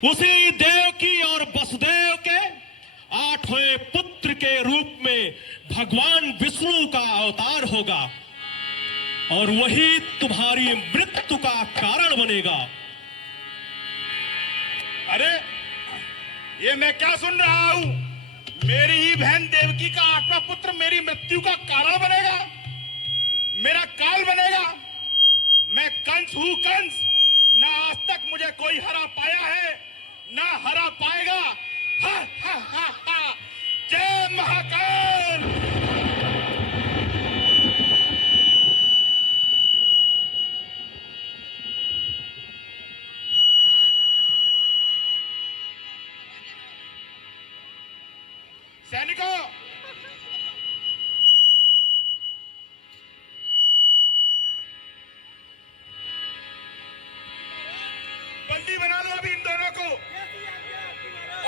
उसी देवकी और वसुदेव के आठवें पुत्र के रूप में भगवान विष्णु का अवतार होगा और वही तुम्हारी मृत्यु का कारण बनेगा। अरे ये मैं क्या सुन रहा हूं? मेरी ही बहन देवकी का आठवां पुत्र मेरी मृत्यु का कारण बनेगा, मेरा काल बनेगा। मैं कंस हूं, कंस। ना आज तक मुझे कोई हरा पाया है, ना हरा पाएगा। हा हा हा हा। जय महाकाल। सैनिकों, बंदी बना लो अभी इन दोनों को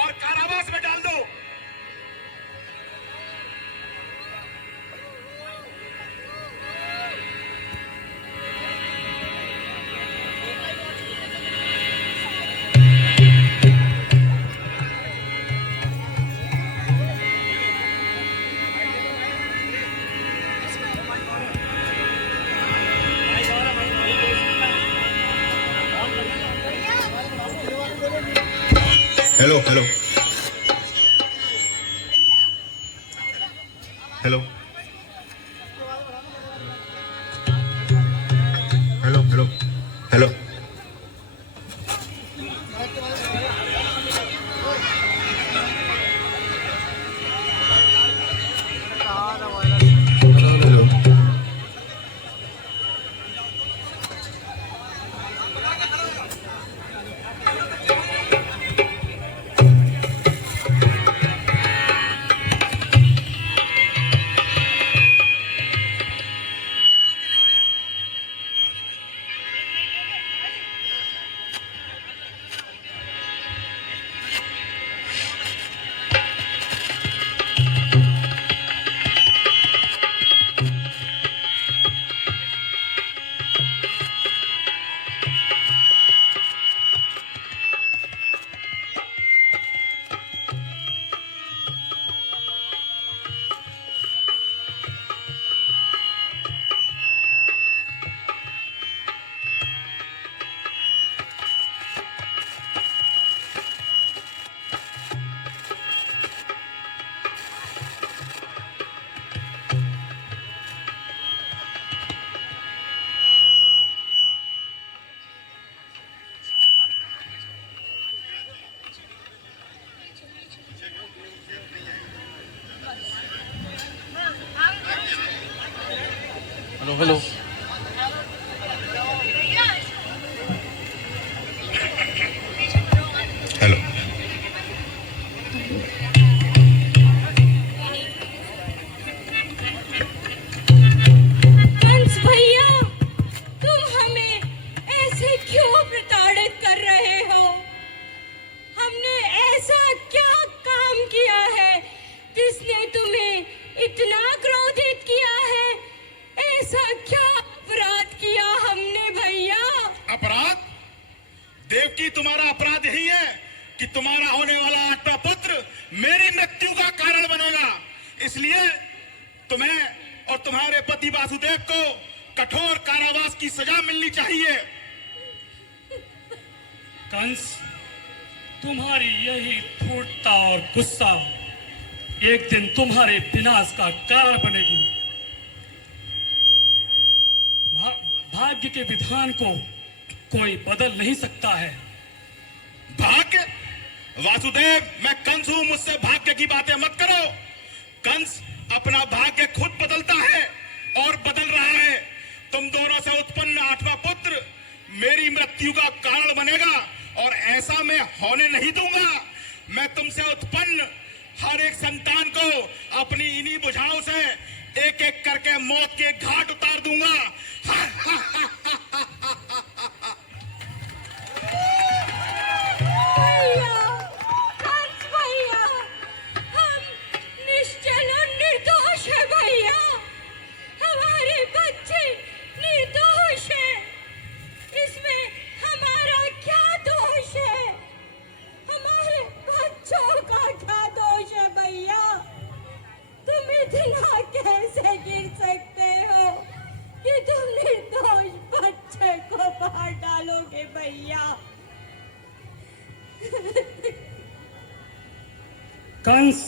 और कारावास में डाल दो। Hello hello hello hello hello hello hello. Hello hello. Hello. Kans भैया, तुम हमें ऐसे क्यों प्रताड़ित कर रहे हो? हमने ऐसा क्या काम किया है जिसने तुम्हें इतना क्रोधित किया है? ऐसा क्या अपराध किया हमने भैया? अपराध? देवकी, तुम्हारा अपराध यही है कि तुम्हारा होने वाला आठवां पुत्र मेरी मृत्यु का कारण बनेगा। इसलिए तुम्हें और तुम्हारे पति वासुदेव को कठोर कारावास की सजा मिलनी चाहिए। कंस, तुम्हारी यही धूर्तता और गुस्सा एक दिन तुम्हारे विनाश का कारण बनेगी। भाग्य के विधान को कोई बदल नहीं सकता है। भाग्य? वासुदेव, मैं कंस हूं, मुझसे भाग्य की बातें मत करो। कंस अपना भाग्य खुद बदलता है और बदल रहा है। तुम दोनों से उत्पन्न आठवां पुत्र मेरी मृत्यु का कारण बनेगा और ऐसा मैं होने नहीं दूंगा। मैं तुमसे उत्पन्न हर एक संतान को अपनी इन्हीं भुजाओं से एक एक करके मौत के घाट उतार दूंगा। भैया, कंस भैया, हम निश्चल और निर्दोष है भैया। हमारे बच्चे निर्दोष है, इसमें हमारा क्या दोष है? कंस,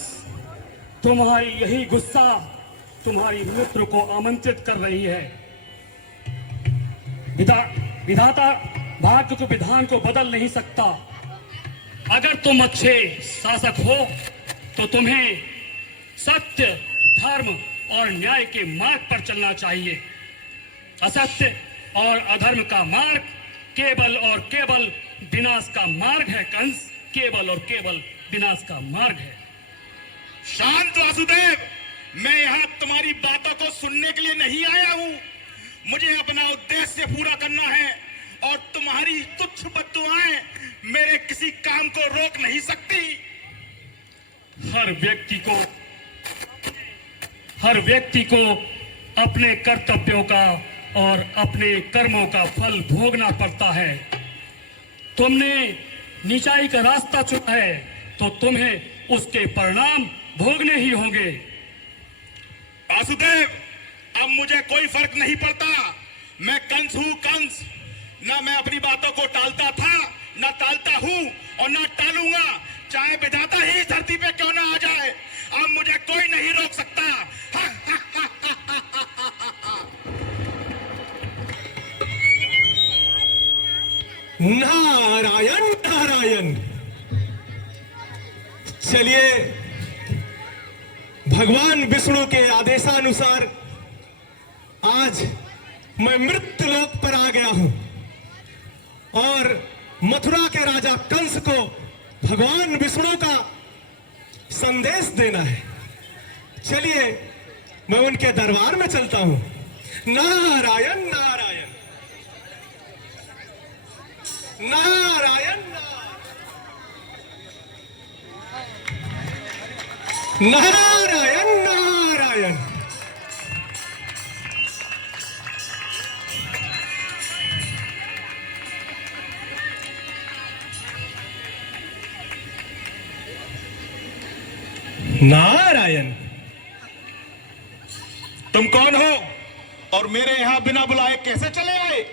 तुम्हारी यही गुस्सा तुम्हारी मृत्यु को आमंत्रित कर रही है। विधाता भाग्य के विधान को बदल नहीं सकता। अगर तुम अच्छे शासक हो तो तुम्हें सत्य, धर्म और न्याय के मार्ग पर चलना चाहिए। असत्य और अधर्म का मार्ग केवल और केवल विनाश का मार्ग है कंस, केवल और केवल विनाश का मार्ग है। शांत वासुदेव, मैं यहाँ तुम्हारी बातों को सुनने के लिए नहीं आया हूँ। मुझे अपना उद्देश्य पूरा करना है और तुम्हारी तुच्छ बद्दुआएं मेरे किसी काम को रोक नहीं सकती। हर व्यक्ति को अपने कर्तव्यों का और अपने कर्मों का फल भोगना पड़ता है। तुमने नीचाई का रास्ता चुना है तो तुम्हें उसके परिणाम भोगने ही होंगे। वासुदेव, अब मुझे कोई फर्क नहीं पड़ता। मैं कंस हूँ कंस। ना मैं अपनी बातों को टालता था, ना टालता हूँ और ना टालूंगा, चाहे विधाता ही इस धरती पे क्यों ना आ जाए। अब मुझे कोई नहीं रोक सकता। नारायण नारायण। चलिए, भगवान विष्णु के आदेशानुसार आज मैं मृत्यु लोक पर आ गया हूं और मथुरा के राजा कंस को भगवान विष्णु का संदेश देना है। चलिए, मैं उनके दरबार में चलता हूं। नारायण नारायण नारायण नारायण नारायण। नारायण। तुम कौन हो और मेरे यहां बिना बुलाए कैसे चले आए?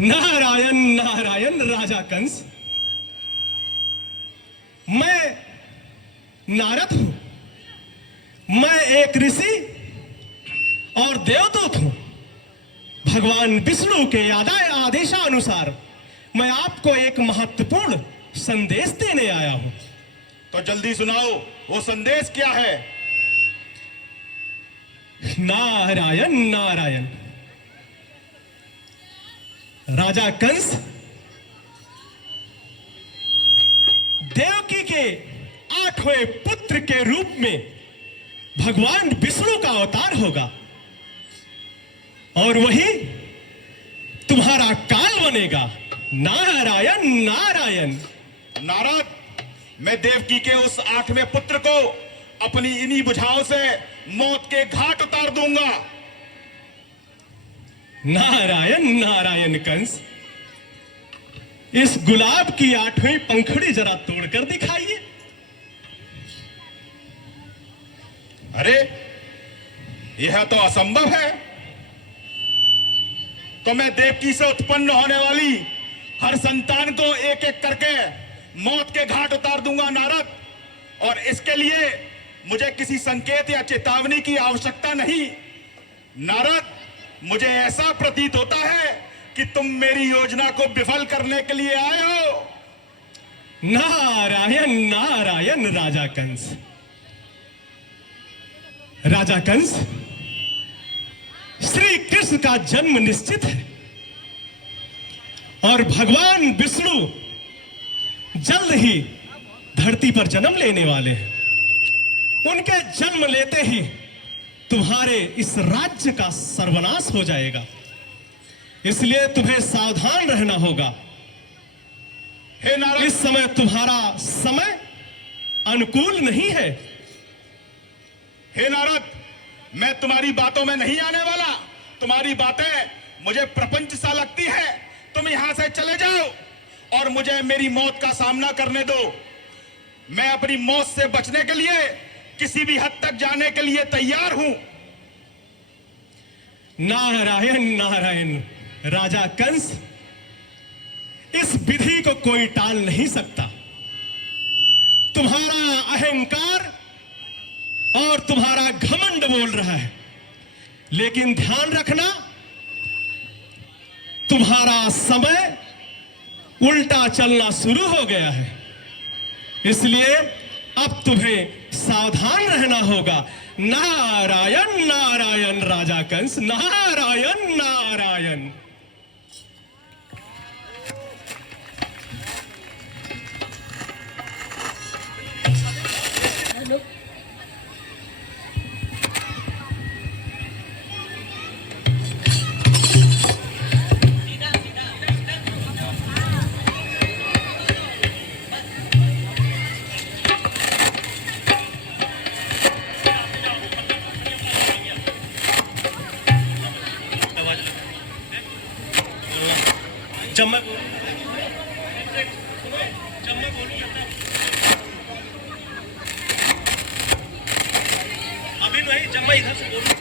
नारायण नारायण राजा कंस, मैं नारद हूं। मैं एक ऋषि और देवदूत हूं। भगवान विष्णु के आदेशानुसार मैं आपको एक महत्वपूर्ण संदेश देने आया हूं। तो जल्दी सुनाओ, वो संदेश क्या है? नारायण नारायण। राजा कंस, देवकी के 8वें पुत्र के रूप में भगवान विष्णु का अवतार होगा और वही तुम्हारा काल बनेगा। नारायण नारायण। नारद, मैं देवकी के उस 8वें पुत्र को अपनी इन्हीं भुजाओं से मौत के घाट उतार दूंगा। नारायण नारायण कंस, इस गुलाब की 8वीं पंखुड़ी जरा तोड़कर दिखाइए। अरे, यह तो असंभव है। तो मैं देवकी से उत्पन्न होने वाली हर संतान को एक एक करके मौत के घाट उतार दूंगा नारद, और इसके लिए मुझे किसी संकेत या चेतावनी की आवश्यकता नहीं। नारद, मुझे ऐसा प्रतीत होता है कि तुम मेरी योजना को विफल करने के लिए आए हो। नारायण नारायण राजा कंस। राजा कंस, श्री कृष्ण का जन्म निश्चित है और भगवान विष्णु जल्द ही धरती पर जन्म लेने वाले हैं। उनके जन्म लेते ही तुम्हारे इस राज्य का सर्वनाश हो जाएगा, इसलिए तुम्हें सावधान रहना होगा। हे नारद, इस समय तुम्हारा समय अनुकूल नहीं है। हे नारद, मैं तुम्हारी बातों में नहीं आने वाला। तुम्हारी बातें मुझे प्रपंच सा लगती है। तुम यहां से चले जाओ और मुझे मेरी मौत का सामना करने दो। मैं अपनी मौत से बचने के लिए किसी भी हद तक जाने के लिए तैयार हूं। नारायण नारायण राजा कंस, इस विधि को कोई टाल नहीं सकता। तुम्हारा अहंकार और तुम्हारा घमंड बोल रहा है, लेकिन ध्यान रखना, तुम्हारा समय उल्टा चलना शुरू हो गया है। इसलिए अब तुम्हें सावधान रहना होगा। नारायण नारायण राजा कंस, नारायण नारायण। हेलो, जब मैं अभी नहीं, जब मैं इधर से बोलूं।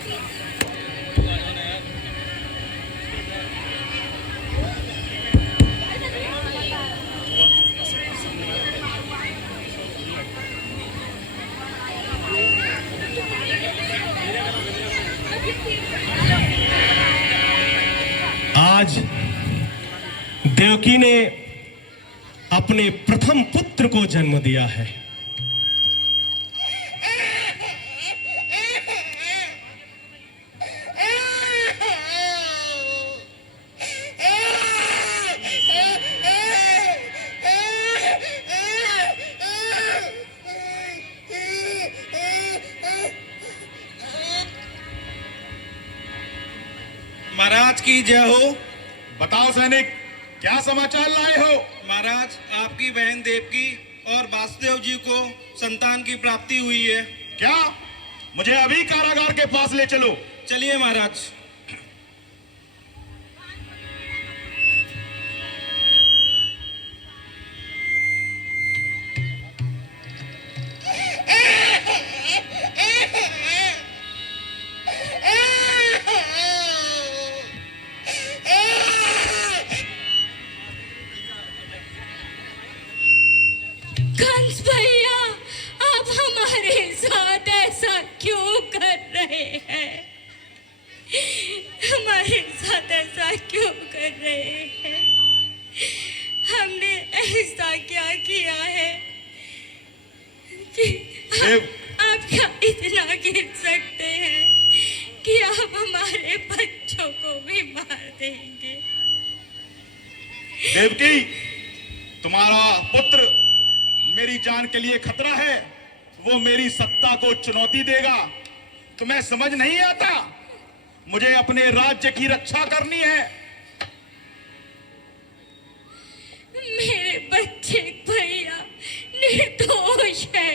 आज देवकी ने अपने प्रथम पुत्र को जन्म दिया है। महाराज की जय हो। बताओ सैनिक, क्या समाचार लाए हो? महाराज, आपकी बहन देवकी और वासुदेव जी को संतान की प्राप्ति हुई है। क्या? मुझे अभी कारागार के पास ले चलो। चलिए महाराज। कंस भैया, आप हमारे साथ ऐसा क्यों कर रहे हैं? हमारे साथ ऐसा क्यों कर रहे हैं? हमने ऐसा क्या किया है कि आप क्या इतना गिर सकते हैं कि आप हमारे बच्चों को भी मार देंगे? देवकी, तुम्हारा पुत्र मेरी जान के लिए खतरा है। वो मेरी सत्ता को चुनौती देगा। तुम्हें समझ नहीं आता? मुझे अपने राज्य की रक्षा करनी है। मेरे बच्चे भैया निर्दोष है,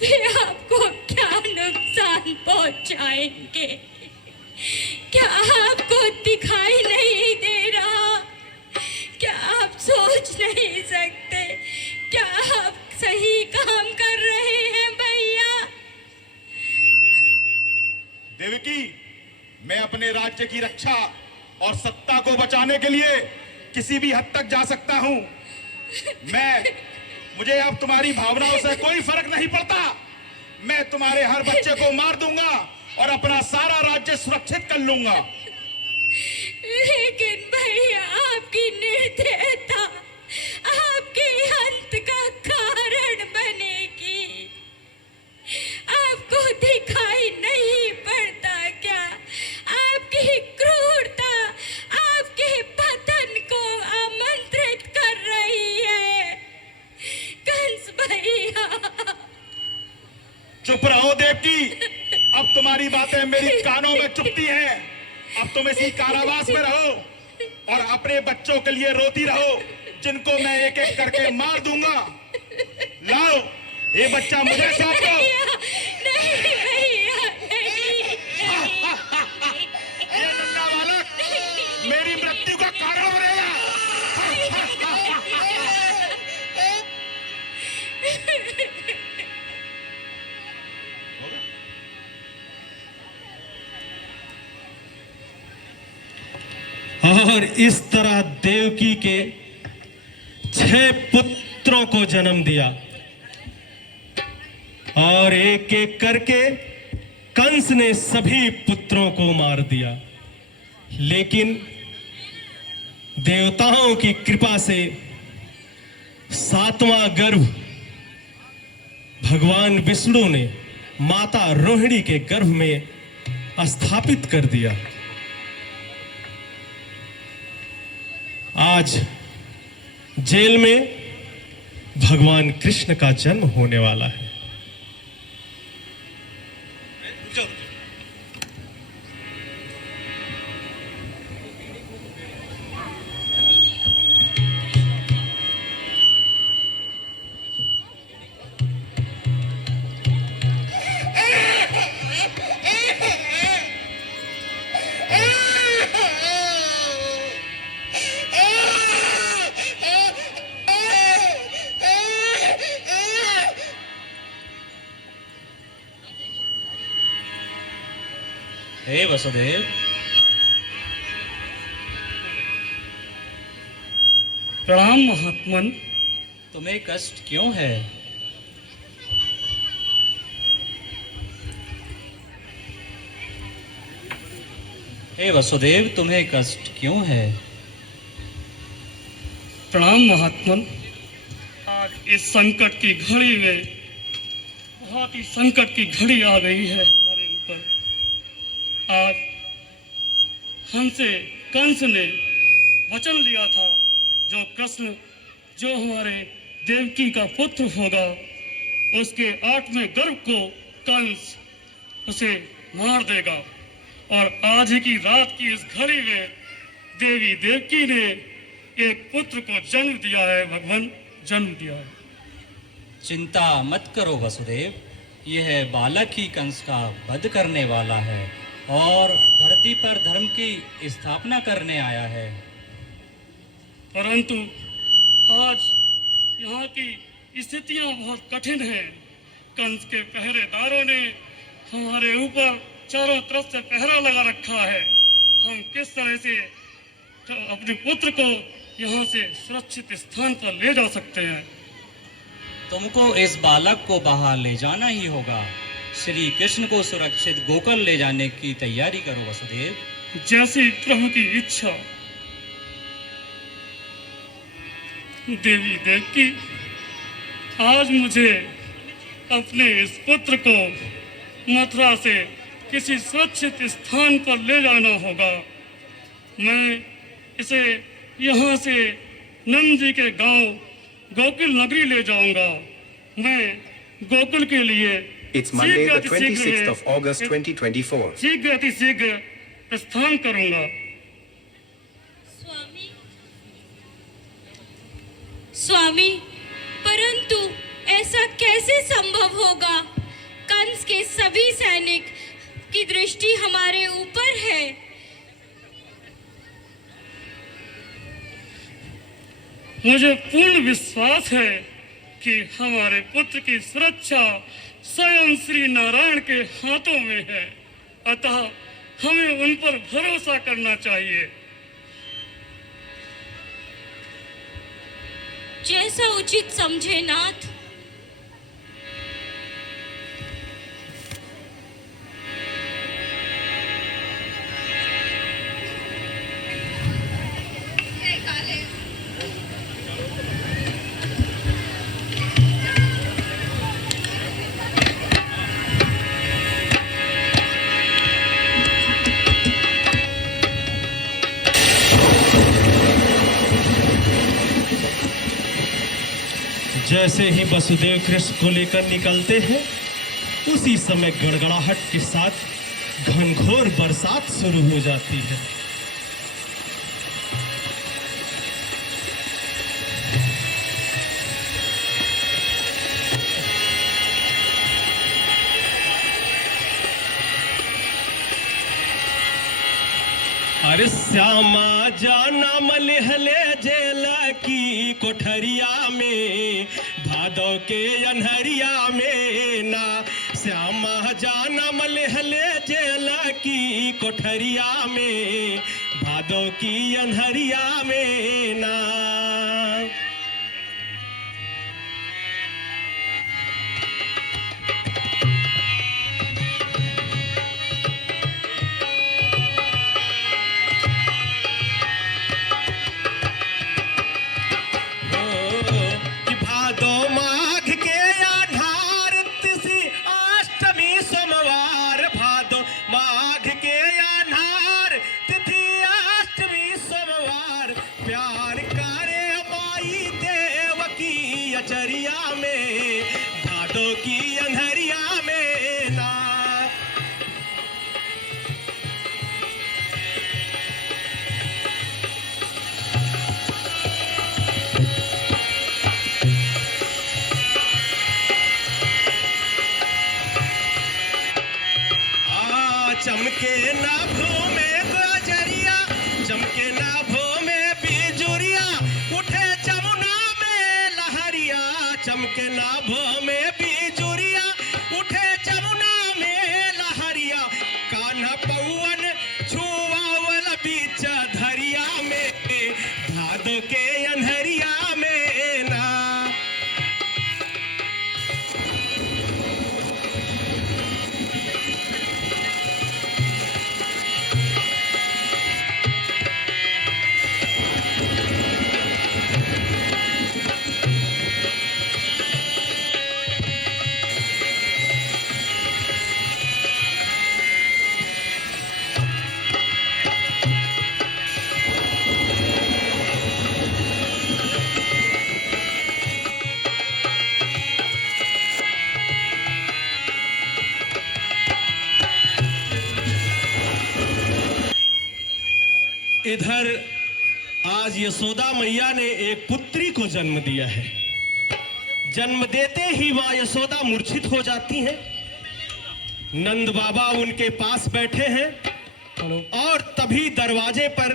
वे आपको क्या नुकसान पहुंचाएंगे? क्या आपको दिखाई नहीं दे रहा? क्या आप सोच नहीं सकते? क्या आप सही काम कर रहे हैं भैया? देवकी, मैं अपने राज्य की रक्षा और सत्ता को बचाने के लिए किसी भी हद तक जा सकता हूं। मुझे अब तुम्हारी भावनाओं से कोई फर्क नहीं पड़ता। मैं तुम्हारे हर बच्चे को मार दूंगा और अपना सारा राज्य सुरक्षित कर लूंगा। लेकिन भैया, आपकी निर्दयता आपके अंत का कारण बनेगी। आपको दिखाई नहीं पड़ता क्या? आपकी क्रूरता आपके पतन को आमंत्रित कर रही है कंस भैया। चुप रहो देवकी, अब तुम्हारी बातें मेरी कानों में चुभती हैं। अब तुम इसी कारावास में रहो और अपने बच्चों के लिए रोती रहो, जिनको मैं एक एक करके मार दूंगा। लाओ, ये बच्चा मुझे सौंप दो। नहीं भैया, नहीं। ये नन्हा बालक मेरी मृत्यु का कारण बनेगा। और इस तरह देवकी के 6 पुत्रों को जन्म दिया और एक एक करके कंस ने सभी पुत्रों को मार दिया। लेकिन देवताओं की कृपा से 7वां गर्भ भगवान विष्णु ने माता रोहिणी के गर्भ में स्थापित कर दिया। आज जेल में भगवान कृष्ण का जन्म होने वाला है। हे वसुदेव, प्रणाम महात्मन। तुम्हें कष्ट क्यों है? हे वसुदेव, तुम्हें कष्ट क्यों है? प्रणाम महात्मन। आज इस संकट की घड़ी में बहुत ही संकट की घड़ी आ गई है हमारे ऊपर। आज हमसे कंस ने वचन लिया था, जो कृष्ण जो हमारे देवकी का पुत्र होगा, उसके 8वें गर्भ को कंस उसे मार देगा। और आज ही की रात की इस घड़ी में देवी देवकी ने एक पुत्र को जन्म दिया है। भगवान जन्म दिया है। चिंता मत करो वसुदेव, यह बालक ही कंस का वध करने वाला है और धरती पर धर्म की स्थापना करने आया है। परंतु आज यहाँ की स्थितियाँ बहुत कठिन हैं। कंस के पहरेदारों ने हमारे ऊपर चारों तरफ से पहरा लगा रखा है। हम किस तरह से अपने पुत्र को यहाँ से सुरक्षित स्थान पर ले जा सकते हैं? तुमको इस बालक को बाहर ले जाना ही होगा। श्री कृष्ण को सुरक्षित गोकुल ले जाने की तैयारी करो वसुदेव। जैसी प्रभु की इच्छा। देवी देवकी, आज मुझे अपने इस पुत्र को मथुरा से किसी सुरक्षित स्थान पर ले जाना होगा। मैं इसे यहाँ से नंद जी के गांव गोकुल नगरी ले जाऊंगा। मैं गोकुल के लिए It's Monday, the 26th of August, 2024. शीघ्र अति शीघ्र प्रस्थान करूंगा। स्वामी, परंतु ऐसा कैसे संभव होगा? कंस के सभी सैनिक की दृष्टि हमारे ऊपर है। मुझे पूर्ण विश्वास है कि हमारे पुत्र की सुरक्षा स्वयं श्री नारायण के हाथों में है। अतः हमें उन पर भरोसा करना चाहिए। जैसा उचित समझे नाथ। जैसे ही वसुदेव कृष्ण को लेकर निकलते हैं, उसी समय गड़गड़ाहट के साथ घनघोर बरसात शुरू हो जाती है। अरे श्यामा जाना मलिहले जेल की कोठरिया में, भादो के अनहरिया में ना। श्यामा जाना मलिहले जेल की कोठरिया में, भादो की अनहरिया में ना। गुजरिया में, भादों की अंधरिया में ना। चमके नाभों में गुजरिया, चमके नाभों में बिजुरिया, उठे जमुना में लहरिया, चमके नाभों में बिजुरिया, उठे जमुना में लहरिया, कान्हा पौवन छुआवल बीच धरिया में, भादों के अंधरिया में ना। इधर आज यशोदा मैया ने एक पुत्री को जन्म दिया है। जन्म देते ही मां यशोदा मूर्छित हो जाती हैं। नंद बाबा उनके पास बैठे हैं और तभी दरवाजे पर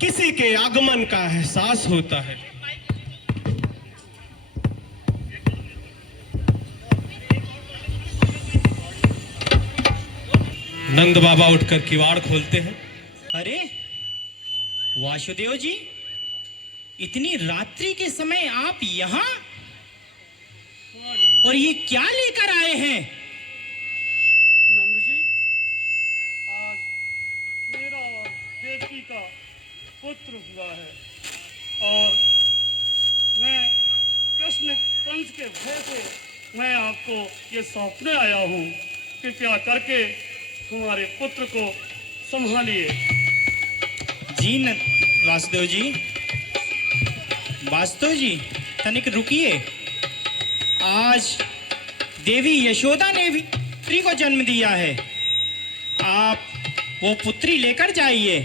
किसी के आगमन का एहसास होता है। नंद बाबा उठकर किवाड़ खोलते हैं। अरे वासुदेव जी, इतनी रात्रि के समय आप यहाँ, और ये क्या लेकर आए हैं? नंद जी, आज मेरा और देवकी का पुत्र हुआ है और मैं कृष्ण कंस के भय से मैं आपको ये सौंपने आया हूँ। कृपया करके तुम्हारे पुत्र को संभालिए। जी वासुदेव जी, वासुदेव जी तनिक रुकिए। आज देवी यशोदा ने भी पुत्री को जन्म दिया है। आप वो पुत्री लेकर जाइए।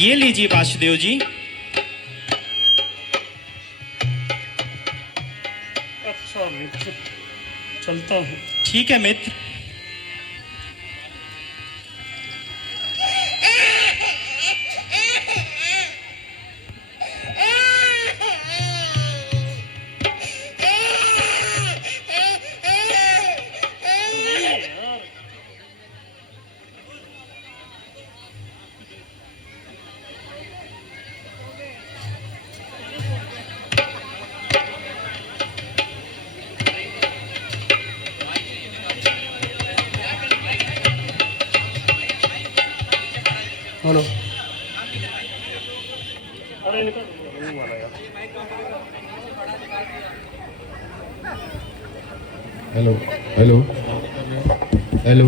ये लीजिए वासुदेव जी। अच्छा मित्र, चलता हूँ। ठीक है मित्र। हेलो, अरे निकल वाला यार। Hello hello hello.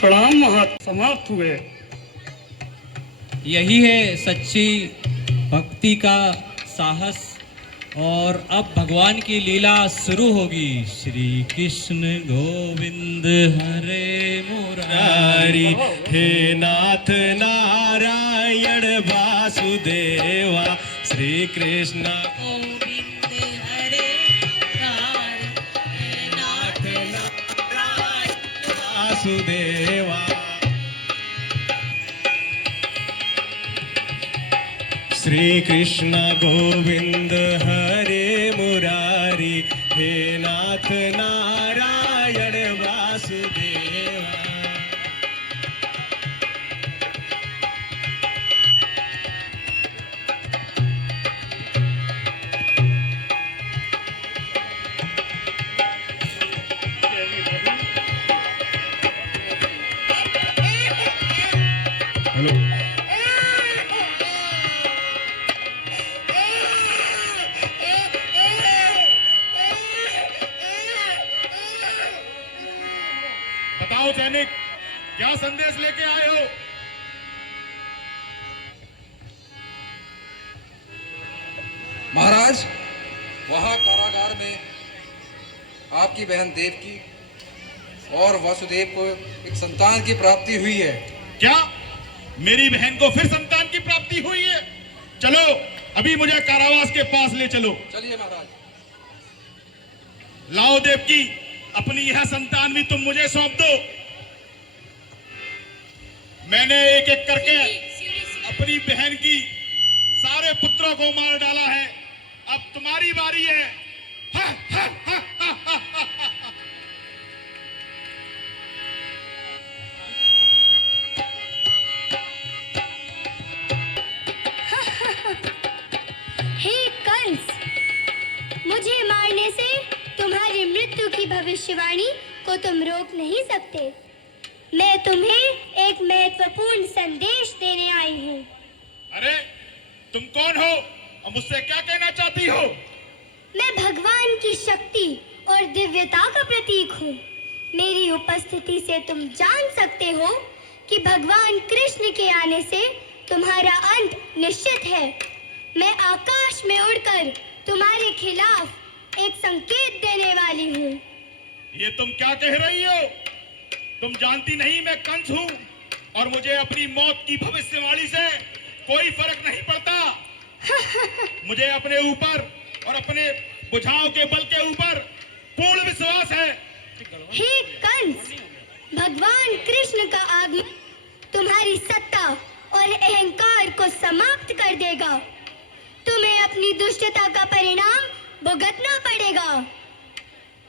प्रणाम महात्मा, समाप्त हुए। यही है सच्ची भक्ति का साहस। और अब भगवान की लीला शुरू होगी। श्री कृष्ण गोविंद हरे मुरारी, हे नाथ नारायण वासुदेवा, श्री कृष्ण गोविंद हरे मुरारी, हे नाथ नारायण वासुदेवा। श्री कृष्ण गोविंद हरे मुरारी, हे नाथ नारायण वासुदेवा। देवी हेलो बताओ सैनिक, क्या संदेश लेके आए हो? महाराज, वहां कारागार में आपकी बहन देवकी और वासुदेव को एक संतान की प्राप्ति हुई है। क्या मेरी बहन को फिर संतान की प्राप्ति हुई है? चलो अभी मुझे कारावास के पास ले चलो। चलिए महाराज। लाओ देवकी, अपनी यह संतान भी तुम मुझे सौंप दो। मैंने एक एक करके अपनी बहन की सारे पुत्रों को मार डाला है, अब तुम्हारी बारी है। हा, हा, हा, हा, हा, हा, हा। हे कंस, मुझे मारने से तुम्हारी मृत्यु की भविष्यवाणी को तुम रोक नहीं सकते। मैं तुम्हें एक महत्वपूर्ण संदेश देने आई हूँ। अरे तुम कौन हो और मुझसे क्या कहना चाहती हो? मैं भगवान की शक्ति और दिव्यता का प्रतीक हूँ। मेरी उपस्थिति से तुम जान सकते हो कि भगवान कृष्ण के आने से तुम्हारा अंत निश्चित है। मैं आकाश में उड़कर तुम्हारे खिलाफ एक संकेत देने वाली हूँ। ये तुम क्या कह रही हो? तुम जानती नहीं मैं कंस हूँ और मुझे अपनी मौत की भविष्यवाणी से कोई फर्क नहीं पड़ता। मुझे अपने ऊपर और अपने बुझाव के बल के ऊपर पूर्ण विश्वास है। हे कंस, भगवान कृष्ण का आगमन तुम्हारी सत्ता और अहंकार को समाप्त कर देगा। तुम्हें अपनी दुष्टता का परिणाम भुगतना पड़ेगा।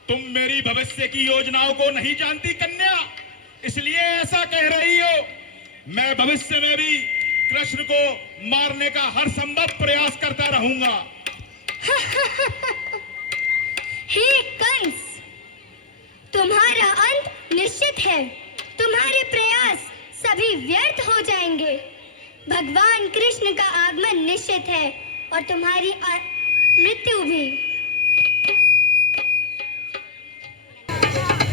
तुम मेरी भविष्य की योजनाओं को नहीं जानती कन्या, इसलिए ऐसा कह रही हो। मैं भविष्य में भी कृष्ण को मारने का हर संभव प्रयास करता रहूंगा। हे कंस, तुम्हारा अंत निश्चित है। तुम्हारे प्रयास सभी व्यर्थ हो जाएंगे। भगवान कृष्ण का आगमन निश्चित है और तुम्हारी मृत्यु भी।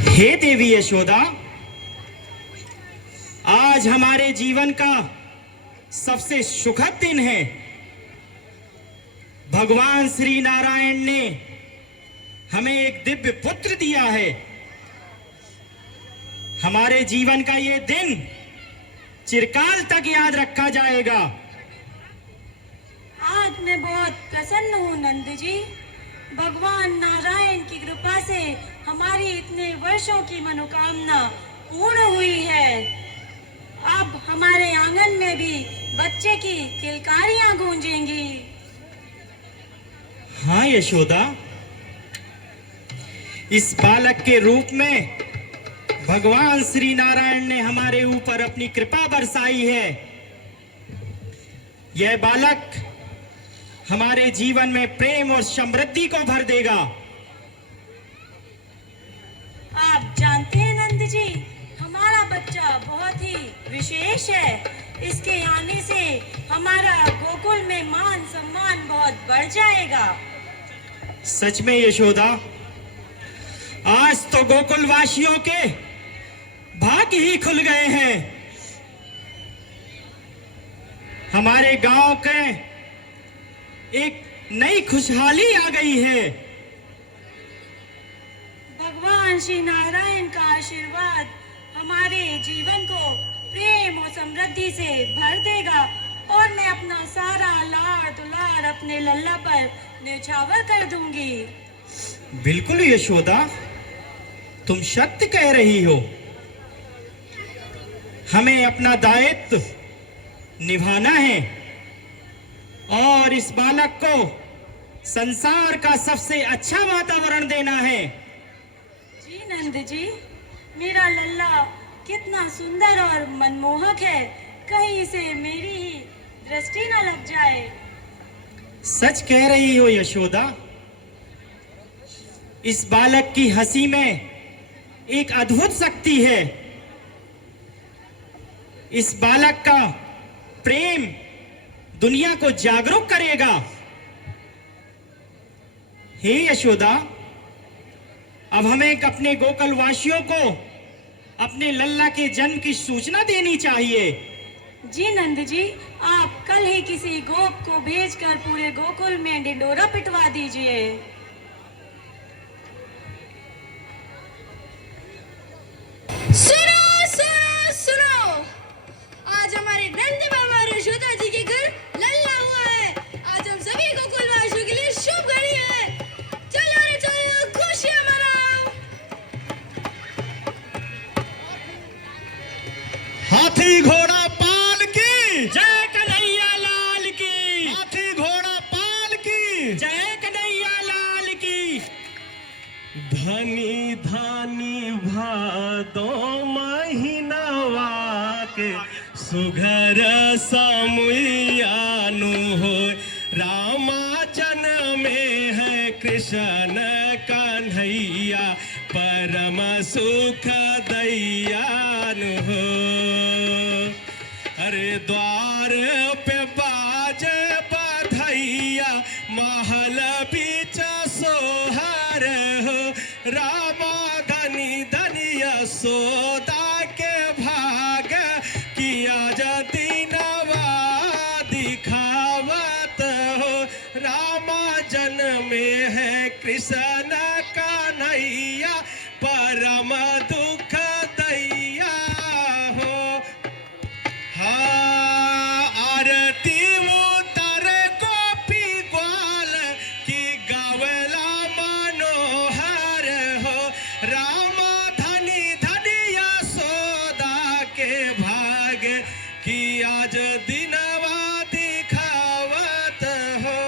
हे देवी यशोदा, आज हमारे जीवन का सबसे सुखद दिन है। भगवान श्री नारायण ने हमें एक दिव्य पुत्र दिया है। हमारे जीवन का ये दिन चिरकाल तक याद रखा जाएगा। आज मैं बहुत प्रसन्न हूँ नंद जी। भगवान नारायण की कृपा से हमारी इतने वर्षों की मनोकामना पूर्ण हुई है। अब हमारे आंगन में भी बच्चे की किलकारियां गूंजेंगी। हाँ यशोदा, इस बालक के रूप में भगवान श्री नारायण ने हमारे ऊपर अपनी कृपा बरसाई है। यह बालक हमारे जीवन में प्रेम और समृद्धि को भर देगा। आप जानते हैं नंद जी, हमारा बच्चा बहुत ही विशेष है। इसके आने से हमारा गोकुल में मान सम्मान बहुत बढ़ जाएगा। सच में यशोदा, आज तो गोकुल वासियों के भाग्य ही खुल गए हैं। हमारे गांव के एक नई खुशहाली आ गई है। भगवान श्री नारायण का आशीर्वाद हमारे जीवन को प्रेम और समृद्धि से भर देगा और मैं अपना सारा लाड़ दुलार अपने लल्ला पर न्यौछावर कर दूंगी। बिल्कुल यशोदा, तुम सत्य कह रही हो। हमें अपना दायित्व निभाना है और इस बालक को संसार का सबसे अच्छा वातावरण देना है। जी नंद जी, मेरा लल्ला कितना सुंदर और मनमोहक है, कहीं इसे मेरी ही दृष्टि न लग जाए। सच कह रही हो यशोदा, इस बालक की हंसी में एक अद्भुत शक्ति है। इस बालक का प्रेम दुनिया को जागरूक करेगा। हे यशोदा, अब हमें अपने गोकुल वासियों को अपने लल्ला के जन्म की सूचना देनी चाहिए। जी नंद जी, आप कल ही किसी गोप को भेजकर पूरे गोकुल में ढिंडोरा पिटवा दीजिए। सुनो सुनो सुनो, आज हमारे नंद बाबा और यशोदा जी के घर लल्ला हुआ है। आज हम सभी गोकुलवासियों के लिए शुभ घड़ी है। चलो रे चलो, खुशियां मनाओ। हाथी घोड़ा पाल की जय कन्हैया लाल की, हाथी घोड़ा पाल की जय कन्हैया लाल की। धनी धानी भादो महीनवा के सुघर समुयानु हो, रामाचन में है कृष्ण कन्हैया परम सुख दैयानु हो। अरे द्वार पे बाजे बधैया महल बीच सोहर हो, रामा धनी धनी यशोदा के भाग किया दीनवा दिखावत हो, रामा जन्म में है कृष्ण कन्हैया परम दुख दैया हो। आरती उतर गोपी ग्वाल की गावला मनोहर हो, रामा धनी धनी यशोदा के भाग की आज दिनवा दिखावत हो।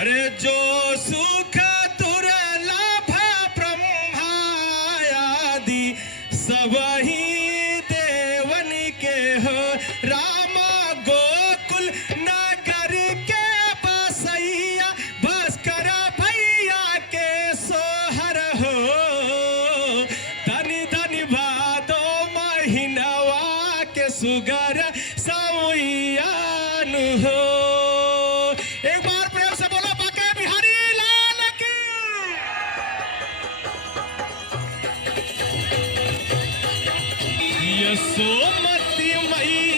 अरे जो सुख दुर्लभ ब्रह्मादि सब ही देवन के हो, रामा गोकुल नगर के बसैया भास्कर भैया के सोहर हो। धनी धनी भादो महीनवा के सुगर समुयान हो। एक बार प्रेम से बोलो बाके बिहारी लाल की। यशोमती मैया